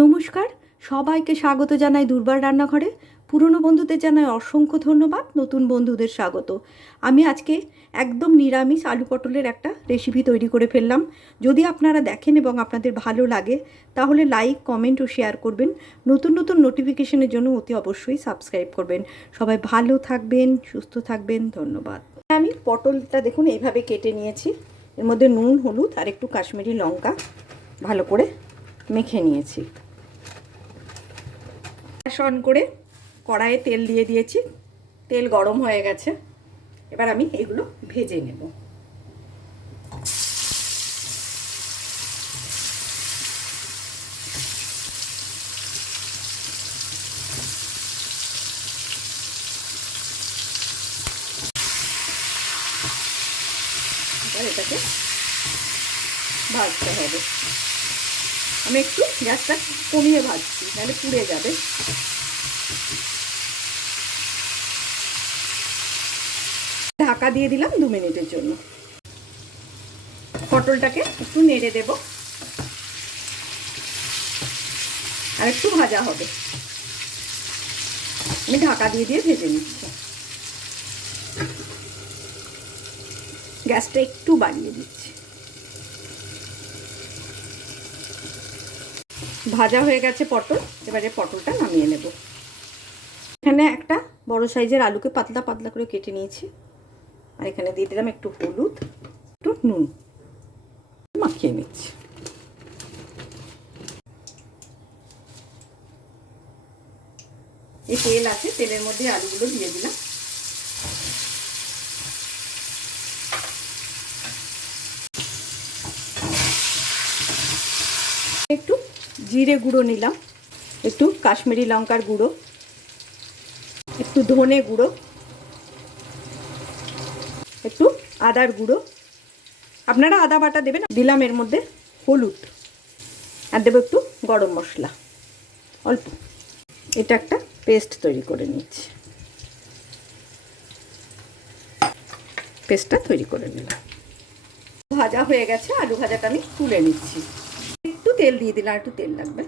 নমস্কার, সবাইকে স্বাগত জানাই দুর্বার রান্নাঘরে। পুরনো বন্ধুদের জানাই অসংখ্য ধন্যবাদ, নতুন বন্ধুদের স্বাগত। আমি আজকে একদম নিরামিষ আলু পটলের একটা রেসিপি তৈরি করে ফেললাম। যদি আপনারা দেখেন এবং আপনাদের ভালো লাগে, তাহলে লাইক কমেন্ট ও শেয়ার করবেন। নতুন নতুন নোটিফিকেশনের জন্য অতি অবশ্যই সাবস্ক্রাইব করবেন। সবাই ভালো থাকবেন, সুস্থ থাকবেন, ধন্যবাদ। আমি পটলটা দেখুন এইভাবে কেটে নিয়েছি। এর মধ্যে নুন, হলুদ আর একটু কাশ্মীরি লঙ্কা ভালো করে মেখে নিয়েছি। গ্যাস অন করে কড়াইয়ে তেল দিয়ে দিয়েছি। তেল গরম হয়ে গেছে। এবার আমি এগুলো ভেজে নেব। এবার এটাকে ভাজতে হবে। আমি একটু গ্যাসটা কমিয়ে ভাজছি, নাহলে পুড়ে যাবে। ঢাকা দিয়ে দিলাম দু মিনিটের জন্য। পটলটাকে একটু নেড়ে দেব। আর একটু ভাজা হবে। আমি ঢাকা দিয়ে দিয়ে ভেজে নিচ্ছি। গ্যাসটা একটু বাড়িয়ে দিচ্ছি। ভাজা হয়ে গেছে পটল, এবারে পটলটা নামিয়ে নেব। এখানে একটা বড় সাইজের আলুকে পাতলা পাতলা করে কেটে নিয়েছি। আর এখানে দিয়ে দিলাম একটু হলুদ, একটু নুন। মাখিয়ে নিচ্ছি। এই তেল আছে, তেলের মধ্যে আলুগুলো দিয়ে দিলাম একটু জিরে গুঁড়ো নিলাম, একটু কাশ্মীরি লঙ্কার গুঁড়ো, একটু ধনে গুঁড়ো, একটু আদার গুঁড়ো। আপনারা আদা বাটা দেবেন, দিলাম এর মধ্যে হলুদ, আর দেবো একটু গরম মশলা, অল্প। এটা একটা পেস্ট তৈরি করে নিচ্ছি পেস্টটা তৈরি করে নিলাম। ভাজা হয়ে গেছে, আলু ভাজাটা আমি তুলে নিচ্ছি। তেল দিয়ে দিলাম একটু তেল লাগবে।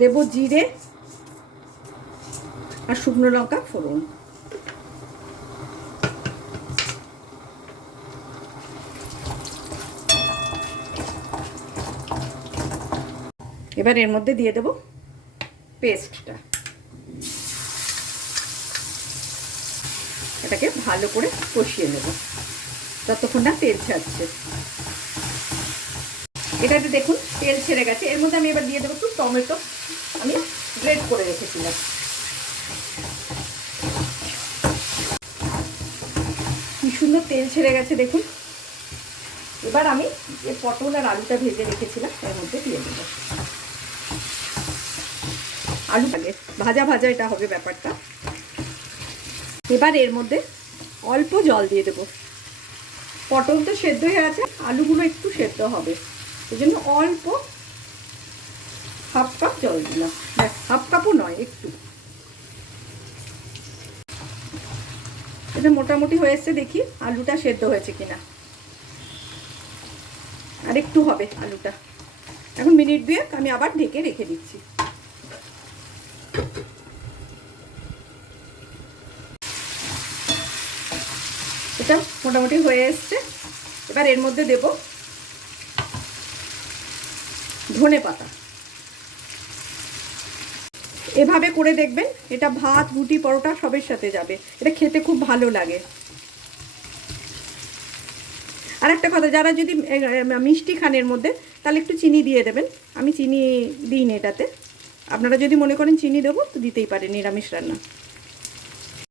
দেব জিরে আর শুকনো লঙ্কা ফোড়ন। এবার এর মধ্যে দিয়ে দেব পেস্টটা। এটাকে ভালো করে কষিয়ে নেব। ততক্ষণ না তেল ছাড়ছে। এটাতে দেখুন, তেল ছেড়ে গেছে। এর মধ্যে আমি এবার দিয়ে দেবো একটু টমেটো। আমি গ্রেড করে রেখেছিলাম। কি সুন্দর তেল ছেড়ে গেছে, দেখুন। এবার আমি যে পটল আর আলুটা ভেজে রেখেছিলাম, এর মধ্যে দিয়ে দেবো। আলু আগে ভাজা ভাজা এটা হবে ব্যাপারটা। এবার এর মধ্যে অল্প জল দিয়ে দেবো। পটল তো সেদ্ধ হয়ে আছে, আলুগুলো একটু সেদ্ধ হবে। এই জন্য অল্প হাফ কাপ জল দিলাম। দেখ, হাফ কাপও নয়, একটু। এটা মোটামুটি হয়ে এসছে দেখি, আলুটা সেদ্ধ হয়েছে কিনা। আর একটু হবে আলুটা। এখন মিনিট দুয়েক আমি আবার ঢেকে রেখে দিচ্ছি। এটা মোটামুটি হয়ে এসছে। এবার এর মধ্যে দেব ধনে পাতা। এভাবে করে দেখবেন, এটা ভাত, রুটি, পরোটা সবের সাথে যাবে। এটা খেতে খুব ভালো লাগে। আর একটা কথা, যারা যদি মিষ্টি খানের মধ্যে, তাহলে একটু চিনি দিয়ে দেবেন। আমি চিনি দিইনি এটাতে। আপনারা যদি মনে করেন চিনি দেবো, তো দিতেই পারেন নিরামিষ রান্না।